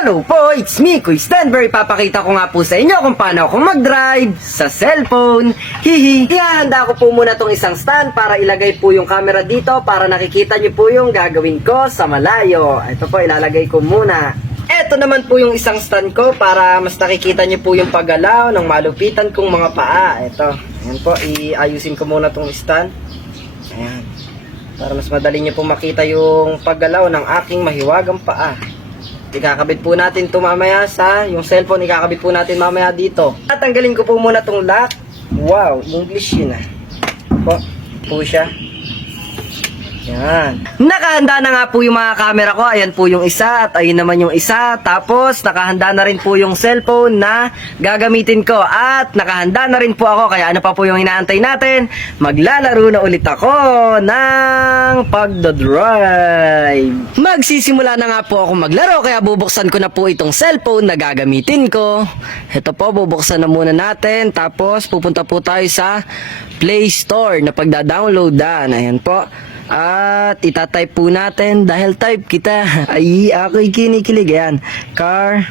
Hello po, it's me, Kuy Stanbury. Papakita ko nga po sa inyo kung paano ako mag-drive sa cellphone. Hihi. Ihahanda ko po muna tong isang stand para ilagay po yung camera dito para nakikita nyo po yung gagawin ko sa malayo. Ito po, ilalagay ko muna. Ito naman po yung isang stand ko para mas nakikita nyo po yung paggalaw ng malupitan kong mga paa. Ito, ayan po, iayusin ko muna tong stand. Ayan. Para mas madali nyo po makita yung paggalaw ng aking mahiwagang paa. Ikakabit po natin ito mamaya sa yung cellphone, ikakabit po natin mamaya dito. Tatanggalin ko po muna itong lock. Wow, English yun ah. Po siya. Yan. Nakahanda na nga po yung mga camera ko. Ayan po yung isa at ayun naman yung isa. Tapos nakahanda na rin po yung cellphone na gagamitin ko. At nakahanda na rin po ako. Kaya ano pa po yung inaantay natin? Maglalaro na ulit ako ng pagdodrive. Magsisimula na nga po ako maglaro. Kaya bubuksan ko na po itong cellphone na gagamitin ko. Ito po, bubuksan na muna natin. Tapos pupunta po tayo sa Play Store na pagda-downloadan. Ayan po. At itatype po natin dahil type kita. Ay, ako'y kinikilig. Ayan. Car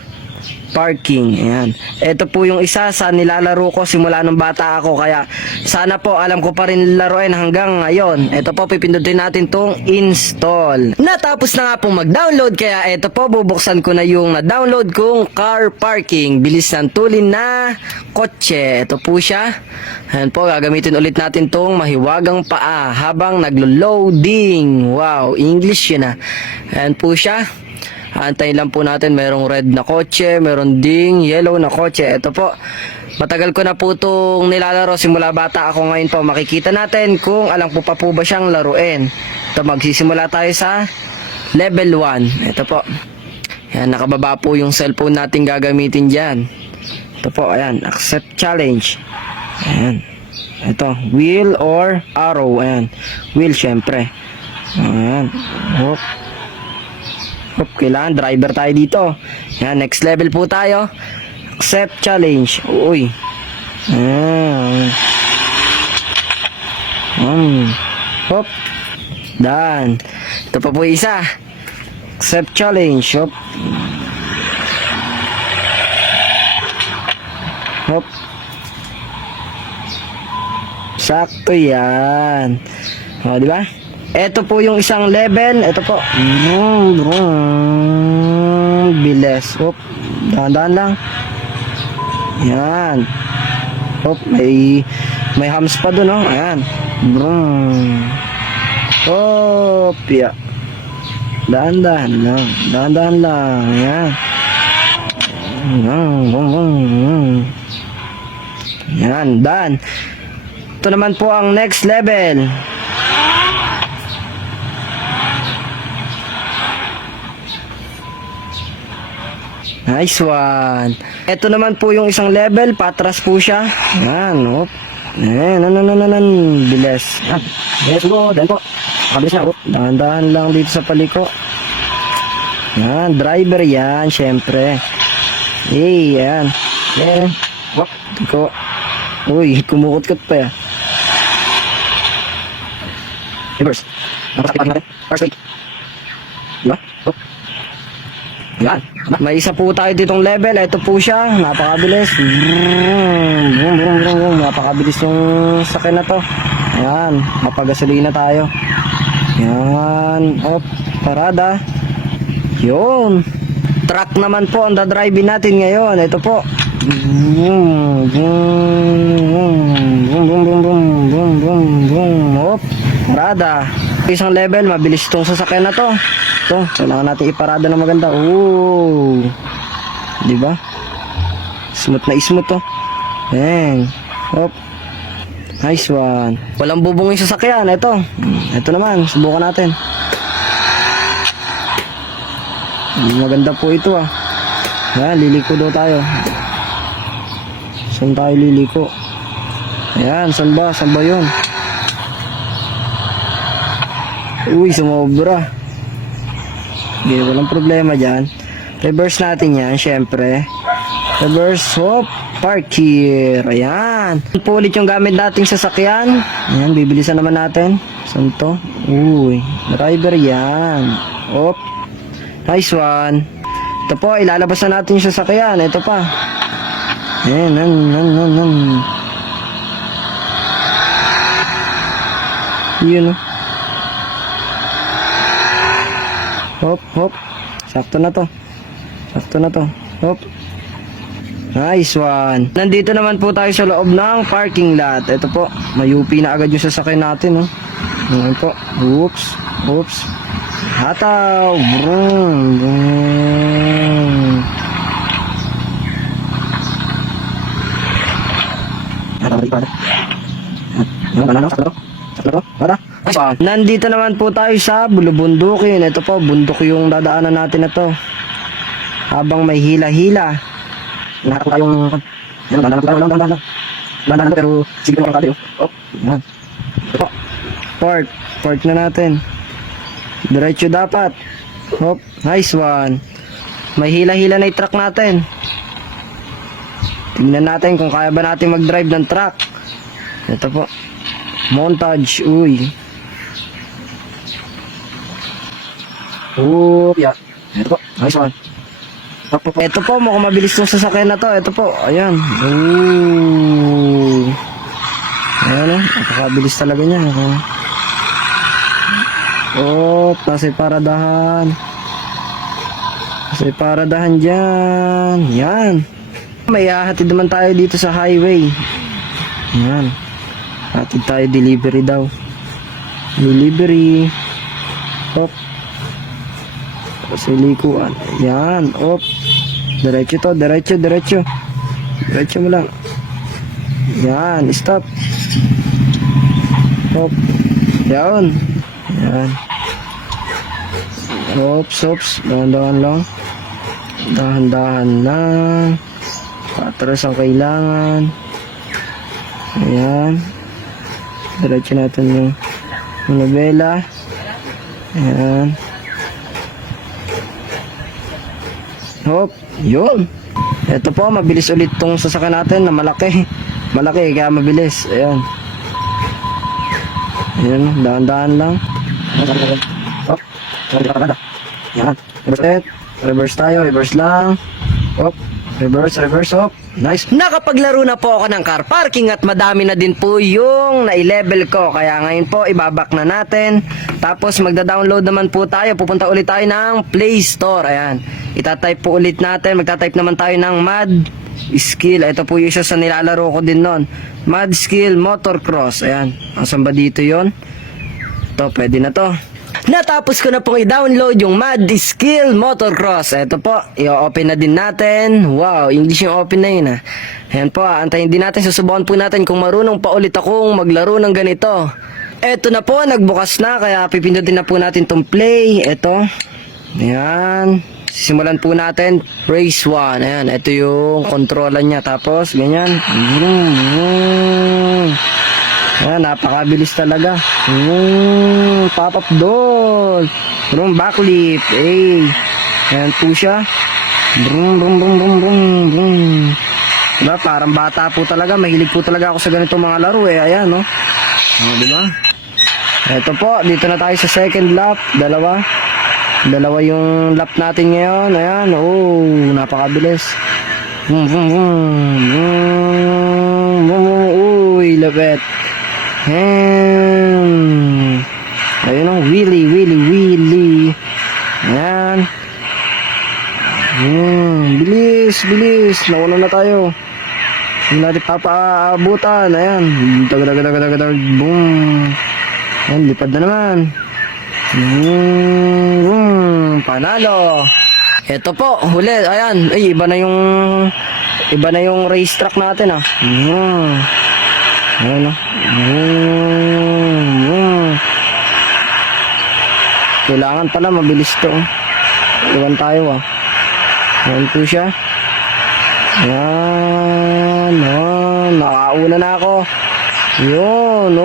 parking. Ayan. Ito po yung isa sa nilalaro ko simula nung bata ako. Kaya sana po alam ko pa rin laruin hanggang ngayon. Ito po, pipindutin natin tong install. Natapos na nga pong mag-download. Kaya ito po, bubuksan ko na yung na-download kong car parking. Bilis ng tulin na kotse. Ito po siya. Ayan po, gagamitin ulit natin tong mahiwagang paa habang naglo-loading. Wow, English yun ah. Ayan po siya. Antayin lang po natin, mayroong red na kotse, mayroong ding yellow na kotse. Ito po, matagal ko na po itong nilalaro simula bata ako. Ngayon po, makikita natin kung alam po pa po ba siyang laruin. Ito, magsisimula tayo sa level 1. Ito po, yan, nakababa po yung cellphone natin gagamitin dyan. Ito po, ayan, accept challenge. Ayan, ito, wheel or arrow. Ayan, wheel syempre. Ayan, hop. Kailangan driver tayo dito. Yan, next level po tayo. Accept challenge. Uy. Hop. Done. Ito pa po isa. Accept challenge. Hop. Hop. Sakto yan. O, di ba? Ito po yung isang level. Ito po. Bilis. Hop. Dahan-dahan lang. Yan. Hop. May hams pa dun, oh. Ayan. Hop. Yeah. Dahan-dahan lang. Dahan-dahan lang. Ayan. Yan. Done. Ito naman po ang next level. Nice one. Ito naman po yung isang level. Patras po siya. Yan. Hop. Bilis. Let's go. Dahil po. Kabilis na. Dahan-dahan lang dito sa paliko. Yan. Driver yan. Syempre. Hey. Yan. Yan. Hop. Tiko. Uy. Kumukot-kot pa yan. Reverse. Napasakit natin. First week. Diba? Hop. Yan. May isa po tayo ditong level. Ito po siya. Napakabilis. Napakabilis yung sakyan na to. Ayan. Mapagasolina tayo. Yan. Op. Parada. Yun. Truck naman po ang dadrivein natin ngayon. Ito po. Op. Parada. Isang level. Mabilis itong sasakyan na to. Ito, kailangan natin iparada na maganda. Oh. 'Di ba? Smooth na smooth to. Bang. Hop. Nice one. Walang bubong yung sasakyan. Ito. Ito naman, subukan natin. Maganda po ito ah. Yan, liliko daw tayo. Saan tayo liliko? Ayan, saan ba? Saan ba yun? Uy, sumobra. Okay, walang problema dyan. Reverse natin yan, syempre. Reverse, hop, park here. Ayan. Po ulit yung gamit nating sasakyan. Ayan, bibilisan naman natin. Saan to? Uy, driver yan. Hop. Nice one. Ito po, ilalabas na natin yung sasakyan. Ito pa. Ayan, Yun, oh. Hop, hop. Sakto na to. Hop. Nice one. Nandito naman po tayo sa loob ng parking lot. Ito po, mayupi na agad yung sasakyan natin, oh. Ayan po. Oops. Hataw. Vroom. Nandito naman po tayo sa bulubundukin. Ito po, bundok yung dadaanan natin na to. Habang may hila-hila. Naharap ko tayong dandanan pero sige naman tayo. Yan. Ito po. Port na natin. Diretso dapat. Hop, nice one. May hila-hila na yung truck natin. Tingnan natin kung kaya ba natin mag-drive ng truck. Ito po. Montage, uy. Yeah. Ito po, nice one. Ito po, mukhang mabilis yung sasakyan na to. Ito po, ayan. Ooh. Ayan, napakabilis talaga niya. Nasa paradahan dyan. Yan. May hahatid naman tayo dito sa highway. Yan. Hatid tayo, delivery daw. Delivery. Hop. Sa likuan. Yan. Hop. Diretso to. Diretso mo lang. Yan. Stop. Hop. Yan. Ops. Dahan-dahan lang. Dahan-dahan lang. Patras ang kailangan. Ayan. Diretso natin yung nobela. Ayan. Hop. Yun. Ito po, mabilis ulit tong sasakyan natin na malaki. Malaki, kaya mabilis. Ayan. Ayan, dahan-dahan lang. Hop. Ayan. Reverse tayo. Reverse lang. Hop. Reverse, hop. Nice. Nakapaglaro na po ako ng car parking at madami na din po yung nai-level ko. Kaya ngayon po, ibabak na natin. Tapos magda-download naman po tayo. Pupunta ulit tayo ng Play Store. Ayan. Itatype po ulit natin. Magta-type naman tayo ng Mad Skill. Ito po yung isa sa nilalaro ko din nun. Mad Skill Motorcross. Ayan. Asan ba dito yon? Ito, pwede na to. Natapos ko na pong i-download yung Mad Skill Motorcross. Ito po, i-open na din natin. Wow, English yung open na yun ha. Ayan po, antayin din natin. Susubukan po natin kung marunong pa ulit akong maglaro ng ganito. Ito na po, nagbukas na. Kaya pipindutin na po natin tong play. Ito. Ayan. Sisimulan po natin. Race 1. Ayan, ito yung controller niya. Tapos, ganyan. Ayan, napakabilis talaga. Pop-up doll. Backflip. Ayan po siya. Diba? Parang bata po talaga. Mahilig po talaga ako sa ganitong mga laro eh. Ayan, no? Diba? Ito po, dito na tayo sa second lap. Dalawa yung lap natin ngayon. Ayan, napakabilis. Uy, lapit. Ayun o, wheelie. Ayan. Bilis. Nauna na tayo. Hindi natin papaabutan. Ayan. Dag. Boom. Ayan, lipad na naman. Panalo. Ito po, huli. Ayan. Ay, iba na yung racetrack natin ah. Ayan o. Kailangan pala mabilis to. Iwan tayo ah. Ayan po siya. Ayan. Nakauna na ako. Yun.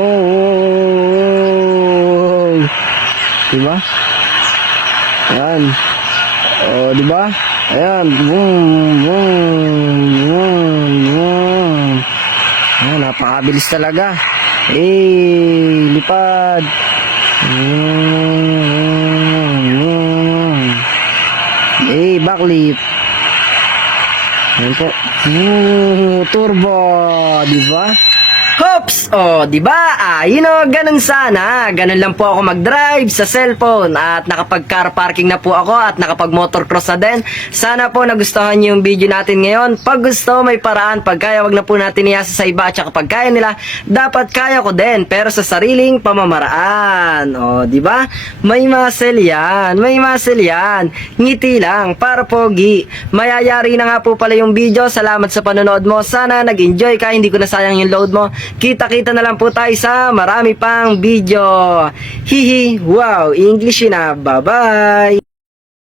Diba? Ayan. Diba? Ayan. Ayan, napakabilis talaga. Lipad. Okay, backlift. Ayan po. Turbo, di ba? Hops! Oh, di ba? Ganun sana. Ganun lang po ako mag-drive sa cellphone at nakapag-car parking na po ako at nakapag-motocross na din. Sana po nagustuhan niyo yung video natin ngayon. Pag gusto, may paraan. Pag kaya, wag na po natin iyasa sa iba. At saka pag kaya nila, dapat kaya ko din. Pero sa sariling pamamaraan. Oh, di ba? May muscle yan. May muscle yan. Ngiti lang. Para pogi. Mayayari na nga po pala yung video. Salamat sa panonood mo. Sana nag-enjoy ka. Hindi ko na sayang yung load mo. Kita-kita na lang po tayo sa marami pang video. Hihi, wow, English na. Bye-bye!